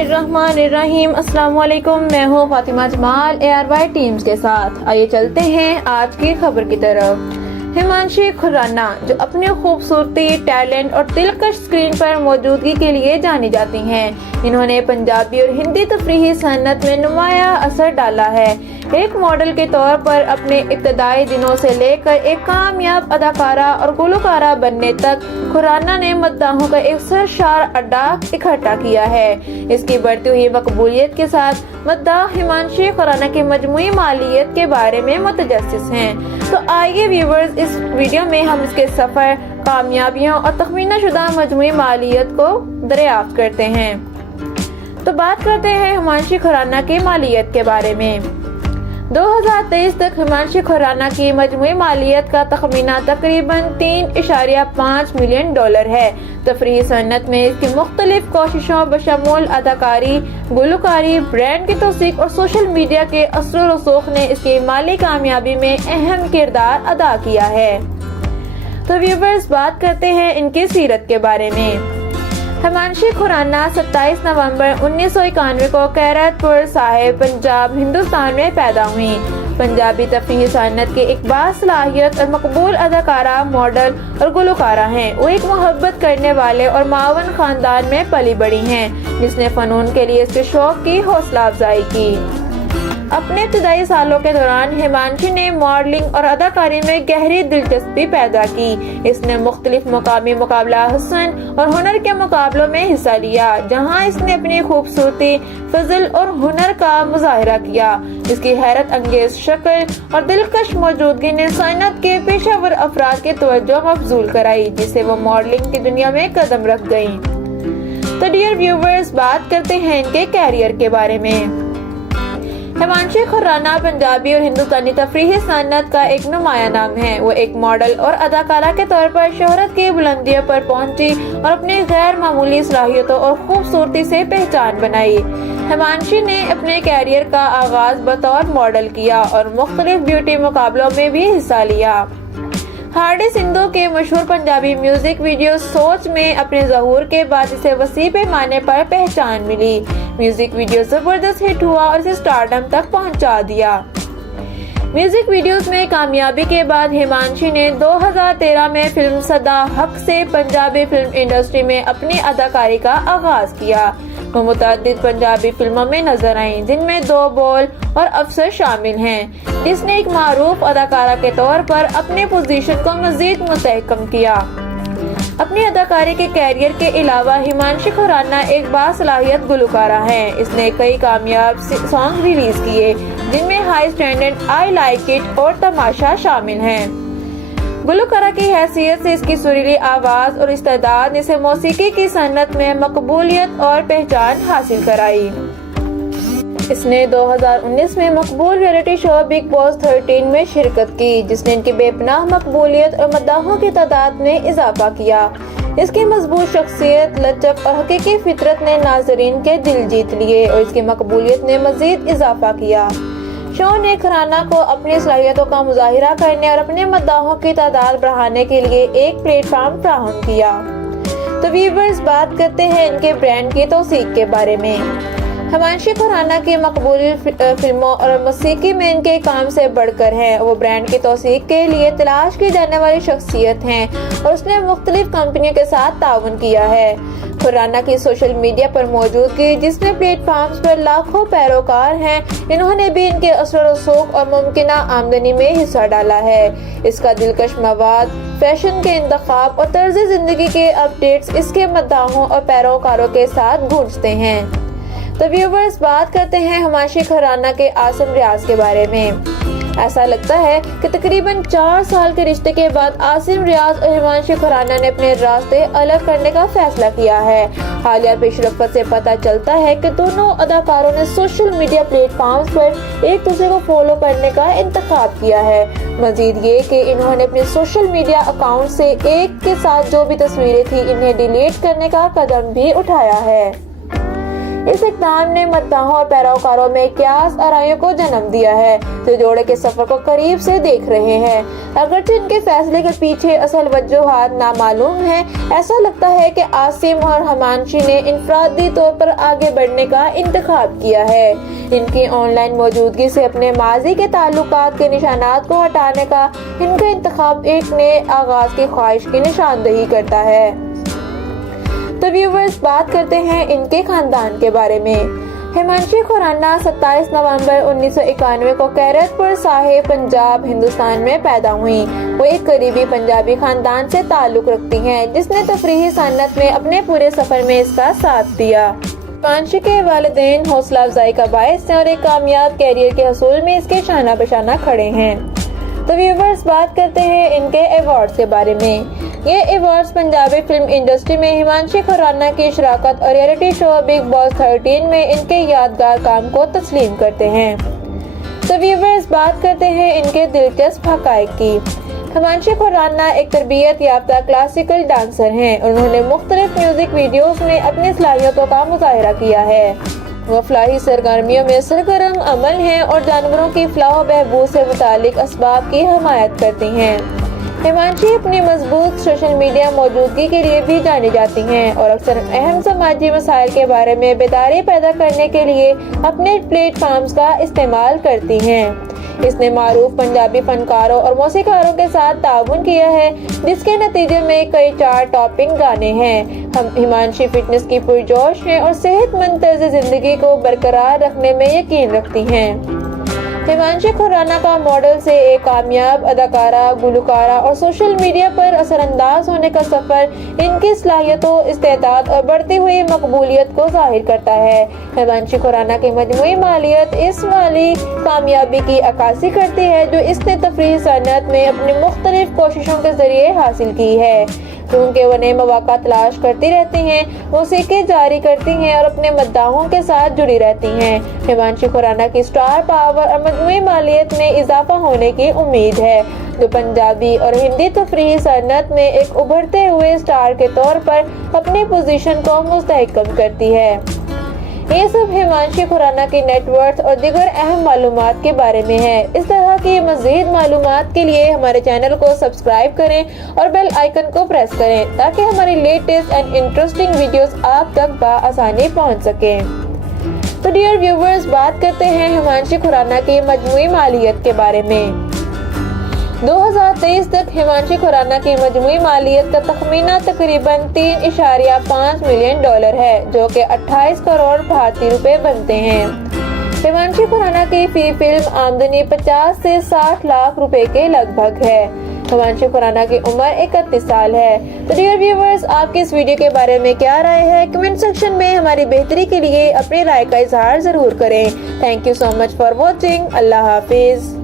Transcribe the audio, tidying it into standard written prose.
बिस्मिल्लाहिर्रहमानिर्रहीम। अस्सलाम वालेकुम, मैं हूँ फातिमा जमाल ARY टीम्स के साथ। आइए चलते हैं आज की खबर की तरफ। हिमांशी खुराना जो अपनी खूबसूरती, टैलेंट और दिलकश स्क्रीन पर मौजूदगी के लिए जानी जाती हैं, इन्होंने पंजाबी और हिंदी तफरीही सनत में नुमाया असर डाला है। एक मॉडल के तौर पर अपने इब्तदाई दिनों से लेकर एक कामयाब अदाकारा और गुलकारा बनने तक खुराना ने मद्दाहों का एक सरशार अड्डा इकट्ठा किया है। इसकी बढ़ती हुई मकबूलियत के साथ मद्दाह हिमांशी खुराना की मजमूई मालियत के बारे में मुतजस्सिस हैं। तो आइए व्यूवर्स, इस वीडियो में हम इसके सफर, कामयाबियों और तखमीना शुदा मजमूई मालियत को दरियाफ्त करते हैं। तो बात करते हैं हिमांशी खुराना की मालियत के बारे में। 2023 तक हिमांशी खुराना की मजमूई मालियत का तखमीना तकरीबन $3.5 मिलियन है। तफरीही सनत में इसकी मुख्तलिफ कोशिशों बशमूल अदाकारी, गुलकारी, ब्रांड की तौसीक और सोशल मीडिया के असर व रसूख ने इसकी माली कामयाबी में अहम किरदार अदा किया है। तो व्यूवर्स, बात करते हैं इनकी सीरत के बारे में। हिमांशी खुराना 27 नवंबर 1991 को कैरतपुर साहिब, पंजाब, हिंदुस्तान में पैदा हुई। पंजाबी तफरीही सनत के एक बासलाहियत और मकबूल अदाकारा, मॉडल और गुलकारा हैं। वो एक मोहब्बत करने वाले और मावन खानदान में पली बड़ी हैं, जिसने फनून के लिए इसके शौक की हौसला अफजाई की। अपने इब्तदाई सालों के दौरान हिमांशी ने मॉडलिंग और अदाकारी में गहरी दिलचस्पी पैदा की। इसने मुख्तलिफ मुकामी मुकाबला हुस्न और हुनर के मुकाबलों में हिस्सा लिया, जहां इसने अपनी खूबसूरती, फजल और हुनर का मुजाहिरा किया। इसकी हैरत अंगेज शक्ल और दिलकश मौजूदगी ने सनत के पेशावर अफराद की तवज्जो मबजूल कराई, जिससे वो मॉडलिंग की दुनिया में कदम रख गयी। तो डियर व्यूवर्स, बात करते हैं इनके कैरियर के बारे में। हिमांशी खुराना पंजाबी और हिंदुस्तानी तफरीही सनत का एक नुमाया नाम है। वो एक मॉडल और अदाकारा के तौर पर शोहरत की बुलंदियों पर पहुंची और अपनी गैर मामूली सलाहियतों और खूबसूरती से पहचान बनाई। हिमांशी ने अपने कैरियर का आगाज बतौर मॉडल किया और मुख्तलिफ ब्यूटी मुकाबलों में भी हिस्सा लिया। हार्डी सिंधु के मशहूर पंजाबी म्यूजिक वीडियो सोच में अपने ज़हूर के बाद इसे वसी पैमाने पर पहचान मिली। म्यूजिक वीडियो जबरदस्त हिट हुआ और इसे स्टारडम तक पहुंचा दिया। म्यूजिक वीडियोस में कामयाबी के बाद हिमांशी ने 2013 में फिल्म सदा हक से पंजाबी फिल्म इंडस्ट्री में अपनी अदाकारी का आगाज किया। वो मुतअद्दिद पंजाबी फिल्मों में नजर आई, जिनमें दो बोल और अफसर शामिल हैं, जिसने एक मारूफ अदाकारा के तौर पर अपने पोजीशन को मजीद मुस्तहकम किया। अपनी अदाकारी के कैरियर के अलावा हिमांशी खुराना एक बासलाहियत गुलकारा है। इसने कई कामयाब सॉन्ग रिलीज किए, जिनमें high standard, I like it और तमाशा शामिल हैं। गुलकारा की हैसियत से इसकी सुरीली आवाज और इस्तेदाद ने इसे मौसीकी की सनत में मकबूलियत और पहचान हासिल कराई। इसने 2019 में मकबूल रियलिटी शो बिग बॉस 13 में शिरकत की, जिसने इनकी बेपनाह मकबूलियत और मद्दाहों की तादाद में इजाफा किया। इसकी मजबूत शख्सियत, लचक और हकीकी फितरत ने नाजरीन के दिल जीत लिए और इसकी मकबूलियत ने मजीद इजाफा किया। शो ने खुराना को अपनी सलाहियतों का मुजाहिरा करने और अपने मद्दाहों की तादाद बढ़ाने के लिए एक प्लेटफॉर्म फराहम किया। तो व्यूअर्स, बात करते हैं इनके ब्रांड की तौसीक के बारे में। हिमांशी खुराना की मकबूल फिल्मों और मौसीकी में इनके काम से बढ़कर हैं। वो ब्रांड की तौसीक के लिए तलाश की जाने वाली शख्सियत हैं और उसने मुख्तलिफ कंपनियों के साथ ताउन किया है। खुराना की सोशल मीडिया पर मौजूदगी, जिसमें प्लेटफॉर्म्स पर लाखों पैरोकार हैं, इन्होंने भी इनके असर व रसूख और मुमकिना आमदनी में हिस्सा डाला है। इसका दिलकश मवाद, फैशन के इंतखाब और तर्ज जिंदगी के अपडेट्स इसके मद्दाहों और पैरोकारों के साथ गूंजते हैं। तो व्यूवर्स, बात करते हैं हिमांशी खुराना के आसिम रियाज के बारे में। ऐसा लगता है कि तकरीबन 4 साल के रिश्ते के बाद आसिम रियाज और हिमांशी खुराना ने अपने रास्ते अलग करने का फैसला किया है। हालिया पेशरफ्त से पता चलता है कि दोनों अदाकारों ने सोशल मीडिया प्लेटफॉर्म्स पर एक दूसरे को फॉलो करने का इंतखाब किया है। मजीद ये कि इन्होंने अपने सोशल मीडिया अकाउंट से एक के साथ जो भी तस्वीरें थी, इन्हें डिलीट करने का कदम भी उठाया है। इस इक़दाम ने मद्दाहों और पैरोकारों में क्यास आराइयों को जन्म दिया है जो जोड़े के सफर को करीब से देख रहे हैं। अगरचे इनके फैसले के पीछे असल वजूहात नामालूम है, ऐसा लगता है कि आसिम और हिमांशी ने इनफरादी तौर पर आगे बढ़ने का इंतखाब किया है। इनकी ऑनलाइन मौजूदगी से अपने माजी के ताल्लुकात के निशानात को हटाने का इनका इंतखाब एक नए आगाज की ख्वाहिश की निशानदही करता है। तो व्यूवर्स, बात करते हैं इनके खानदान के बारे में। हिमांशी खुराना 27 नवंबर 1991 को कैरतपुर साहिब, पंजाब, हिंदुस्तान में पैदा हुई। वो एक करीबी पंजाबी खानदान से ताल्लुक रखती हैं, जिसने तफरीही सन्नत में अपने पूरे सफर में इसका साथ दिया। हिमांशी के वालिदैन हौसला अफजाई का बायस हैं और एक कामयाब कैरियर के हसूल में इसके शाना बशाना खड़े हैं। तो व्यूवर्स, बात करते हैं इनके अवार्ड्स के बारे में। ये अवार्ड्स पंजाबी फिल्म इंडस्ट्री में हिमांशी खुराना की शराकत और रियलिटी शो बिग बॉस 13 में इनके यादगार काम को तस्लीम करते हैं। तो व्यूवर्स, बात करते हैं इनके दिलचस्प हक़ाइक़ की। हिमांशी खुराना एक तरबियत याफ्ता क्लासिकल डांसर हैं। उन्होंने मुख्तलिफ म्यूजिक वीडियोस में अपनी सलाहियतों का मुजाहिरा किया है। वो फलाही सरगर्मियों में सरगर्म अमल हैं और जानवरों की फलाह व बहबूद से मुतालिक असबाब की हमायत करती हैं। हिमांशी अपनी मजबूत सोशल मीडिया मौजूदगी के लिए भी जानी जाती हैं और अक्सर अहम समाजी मसाइल के बारे में बेदारी पैदा करने के लिए अपने प्लेटफॉर्म्स का इस्तेमाल करती हैं। इसने मारूफ पंजाबी फनकारों और मौसीकारों के साथ ताउन किया है, जिसके नतीजे में कई चार्ट टॉपिंग गाने हैं। हम हिमांशी फिटनेस की पुरजोश हैं और सेहतमंद तर्ज जिंदगी को बरकरार रखने में यकीन रखती हैं। हिमांशी खुराना का मॉडल से एक कामयाब अदाकारा, गुलकारा और सोशल मीडिया पर असरअंदाज होने का सफर इनकी सलाहियतों, इस्तेदाद और बढ़ती हुई मकबूलियत को जाहिर करता है। हिमांशी खुराना की मजमूई मालियत इस माली कामयाबी की अक्कासी करती है जो इसने तफरीही सनअत में अपनी मुख्तलिफ कोशिशों के जरिए हासिल की है। क्योंकि वो नए मौका तलाश करती रहती हैं, मौसीकी जारी करती हैं और अपने मद्दाहों के साथ जुड़ी रहती हैं। हिमांशी खुराना की स्टार पावर और मजमूई मालियत में इजाफा होने की उम्मीद है, जो पंजाबी और हिंदी तफरीही सनअत में एक उभरते हुए स्टार के तौर पर अपनी पोजीशन को मुस्तहकम करती है। ये सब हिमांशी खुराना की नेटवर्थ और दीगर अहम मालूमात के बारे में है। इस तरह की मज़ीद मालूमात के लिए हमारे चैनल को सब्सक्राइब करें और बेल आइकन को प्रेस करें ताकि हमारी लेटेस्ट एंड इंटरेस्टिंग वीडियोस आप तक बआसानी पहुंच सकें। तो डियर व्यूवर्स, बात करते हैं हिमांशी खुराना की मजमूई मालियत के बारे में। 2023 तक हिमांशी खुराना की मजमूई मालियत का तखमीना तकरीबन $3.5 मिलियन है, जो कि 28 करोड़ भारतीय रुपए बनते हैं। हिमांशी खुराना की फी फिल्म आमदनी 50 से 60 लाख रुपए के लगभग है। हिमांशी खुराना की उम्र 31 साल है। तो डियर व्यूवर्स, आपकी इस वीडियो के बारे में क्या राय है? कमेंट सेक्शन में हमारी बेहतरी के लिए अपनी राय का इजहार जरूर करें। Thank you so much for watching. Allah Hafiz.